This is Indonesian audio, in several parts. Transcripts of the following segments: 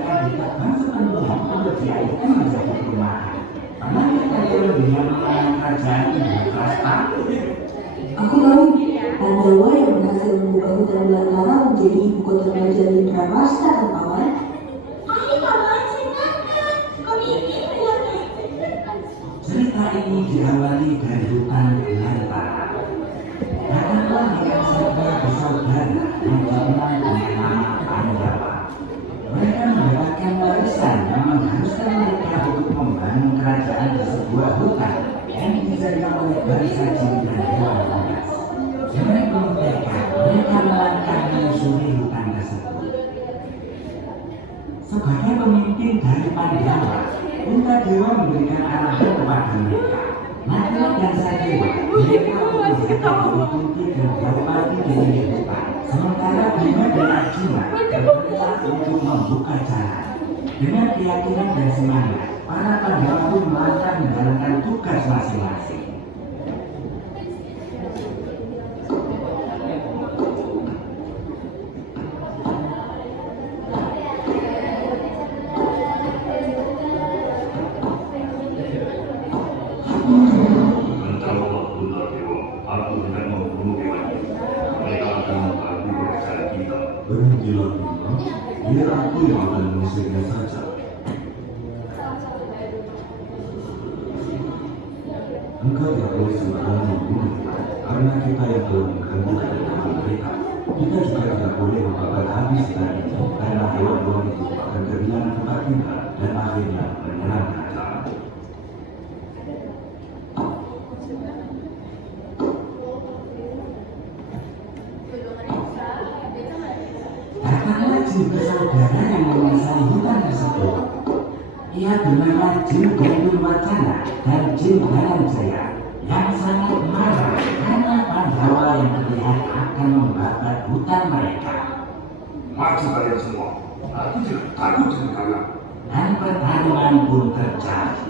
akan ditebang sepenuhnya untuk dialihkan menjadi perumahan. Pernah kalian mendengar mengenai kerajaan Indraprasta? Aku tahu, Pandawa yang berhasil membuka hutan belantara menjadi ibu kota kerajaan Indraprasta dan Paman. Cerita ini diawali dari hutan belantara. Datanglah dengan sebuah bersaudara yang dikenal dengan nama Pandawa. Mereka mendapatkan warisan yang mengharuskan mereka untuk membangun kerajaan di sebuah hutan yang dijaga oleh bangsa jin dan dewa buas. Dengan penuh tekad, mereka melangkah menyusuri hutan tersebut. Sebagai pemimpin dari Pandawa, Puntadewa memberikan arahan kepada mereka. Nagila dan Sadewa, mereka untuk Kunti dan Draupadi dari hutan. Sementara Bima dan Arjuna berperintah untuk membuka jalan. Dengan keyakinan dan semangat, para Pandawa pun melangkah menjalankan tugas masing-masing. Berhentilah Bima, biar aku yang akan mengusirnya saja. Engkau tidak boleh sembarangan membunuh kita, karena kita yang telah mengganggu ketenangan mereka. Kita juga tidak boleh membakar habis hutan itu, karena hewan-hewan itu akan kehilangan tempat tinggal dan akhirnya menyerang kerajaan. Datanglah jin bersaudara yang menguasai hutan tersebut. Ia bernama Jin Gandul Wacana dan Jin Dhananjaya yang sangat marah karena Pandawa yang terlihat akan membakar hutan mereka. Maju kalian semua, aku tidak takut dengan kalian. Dan pertarungan pun terjadi.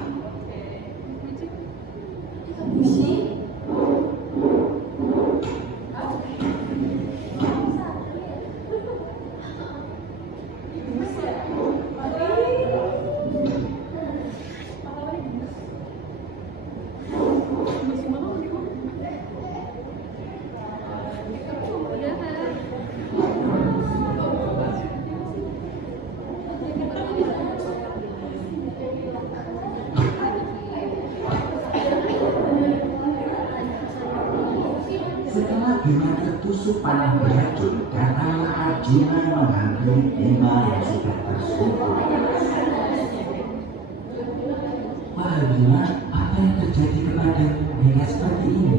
Setelah Bima tertusuk panah beracun, datanglah Arjuna menghampiri Bima yang sudah tersungkur. Wahai Bima, apa yang terjadi kepadamu hingga seperti ini?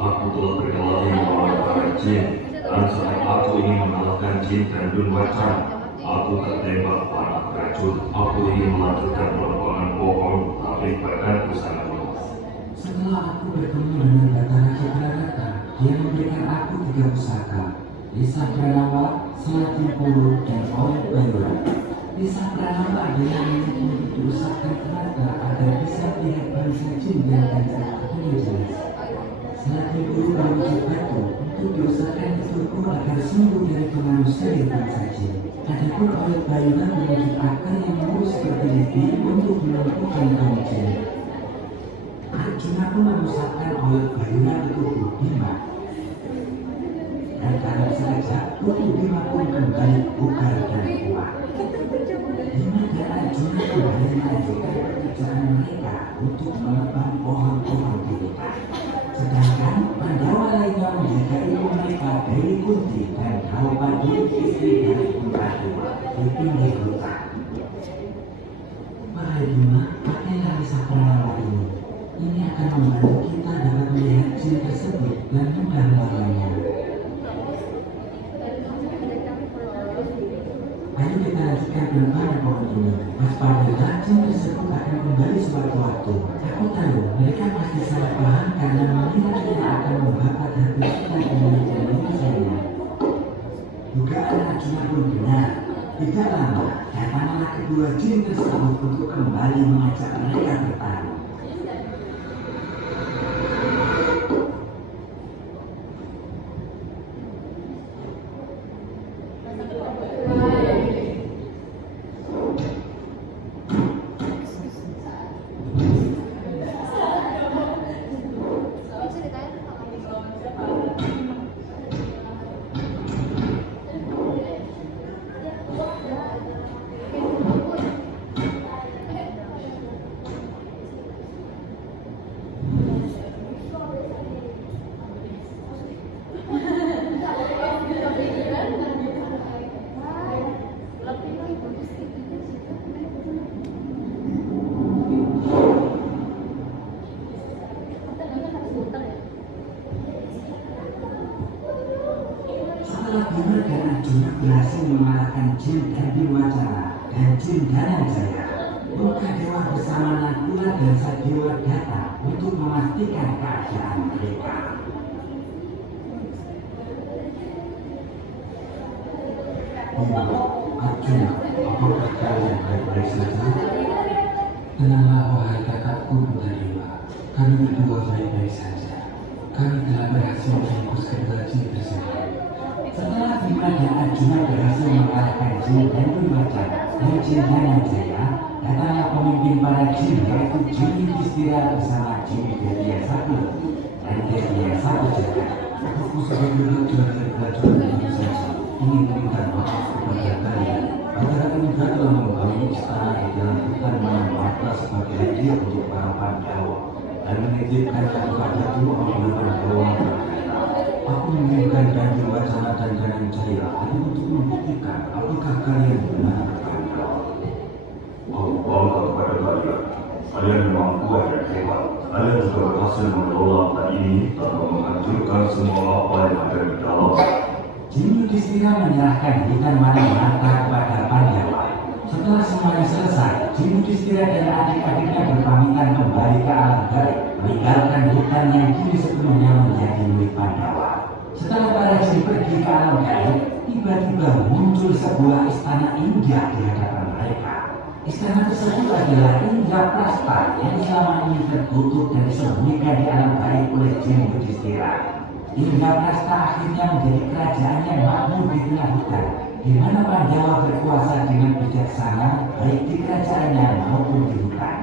Aku telah berkelahi melawan para jin, dan saat aku ingin mengalahkan jin Gandul Wacana, aku tertembak panah beracun. Aku ingin melanjutkan penebangan pohon, tapi badanku sangat lemah. Setelah aku bertemu dengan Batara Ciprarata, dia memberikan aku 3 pusaka, Lisa Pranawa, Selatimpuru, dan Oil Bayura. Lisa Pranawa adalah milik untuk diusapkan ke mata agar bisa melihat bangsa jin dan bangsa dengan jelas. Selatimpuru berwujud batu untuk diusapkan ke tubuhku agar sembuh dari pengaruh sihir bangsa jin. Adapun Oil Bayura berwujud akar yang lurus seperti lidi untuk melumpuhkan kaum jin. Arjuna pun memusatkan Oil Bayura ke tubuh Bima. Dan dalam sekejap, tubuh Bima pun kembali bugar dan kuat. Bima dan Arjuna kembali melanjutkan pekerjaan mereka untuk menebang pohon-pohon di hutan. Sedangkan Pandawa lainnya menjaga ibu mereka Dewi Kunti dan Draupadi istri dari Puntadewa di pinggir hutan. Wahai Bima, pakailah Lisa Pranawa ini. Ini akan membantu kita dapat melihat jin tersebut dan mudah melawannya. Ayo kita lanjutkan penebangan pohon ini. Waspadalah, jin tersebut akan kembali suatu waktu. Aku tahu mereka pasti salah paham karena mengira kita akan membakar hati kita dengan Indonesia. Dugaan Arjuna pun benar. Tidak lama, datanglah kedua jin tersebut untuk kembali mengajak mereka bertarung. mengalahkan jin dan Dewacana dan jin Dananjaya. Maka dewa bersama Nakula dan Sadewa datang untuk memastikan keadaan mereka. Arjuna, apakah kalian baik-baik saja? Tenanglah wahai kakakku Buddha Dewa, kami berdua baik-baik saja. Kami telah berhasil menembus kedua jin tersebut. Setelah Bima dan Arjuna berhasil mengalahkan jin dan Dewacana dan jin Dananjaya, datanglah pemimpin para jin yaitu Jin Yudhistira bersama Jin Widya Satu dan Widya Satu Jagat. Aku sebagai juara pelajaran baru saja ingin meminta maaf kepada kalian. Antara Indra telah membangun istana di dalam hutan Manawata sebagai hadiah untuk para Pandawa dan menitipkan kepada dua orang Pandawa. Aku menginginkan dan Dewacana dan Dananjaya hanya untuk membuktikan apakah kalian benar Pandawa. Aku bangga kepada kalian. Kalian memang kuat dan hebat. Kalian juga berhasil mengelola hutan ini tanpa menghancurkan semua apa yang ada di dalam. Jin Yudhistira menyerahkan hutan Manawata kepada Pandawa. Setelah semuanya selesai, Jin Yudhistira dan adik-adiknya berpamitan kembali ke alam gaib, meninggalkan hutan yang kini sepenuhnya menjadi milik Pandawa. Setelah para jin pergi ke alam gaib, tiba-tiba muncul sebuah istana indah di hadapan mereka. Istana tersebut adalah Indraprastha yang selama ini tertutup dan disembunyikan di alam gaib oleh Jin Yudhistira. Indraprastha akhirnya menjadi kerajaan yang makmur di tengah hutan, di mana Pandawa berkuasa dengan bijaksana baik di kerajaannya maupun di hutan.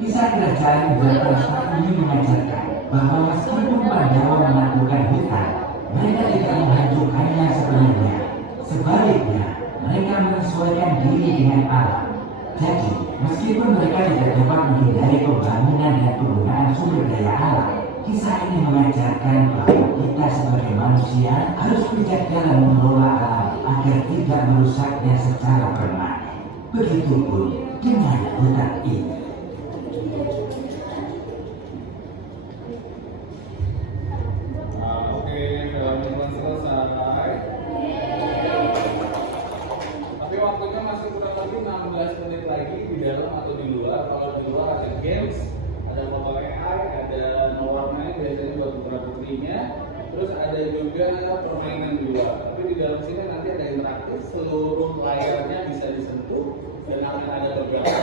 Kisah kerajaan Indraprastha ini mengajarkan bahwa meskipun Pandawa menaklukkan hutan, mereka tidak menghancurkannya sepenuhnya. Sebaliknya, mereka menyesuaikan diri dengan alam. Jadi, meskipun mereka tidak dapat menghindari pembangunan dan penggunaan sumber daya alam, kisah ini mengajarkan bahwa kita sebagai manusia harus bijak dalam mengelola alam agar tidak merusaknya secara permanen. Begitupun dengan hutan ini. Waktunya masih kurang lebih 16 menit lagi di dalam atau di luar. Kalau di luar ada games, ada mobile AI, ada no-warning biasanya buat putra putrinya. Terus ada juga permainan di luar. Tapi di dalam sini nanti ada interaktif, seluruh layarnya bisa disentuh dan akan ada beberapa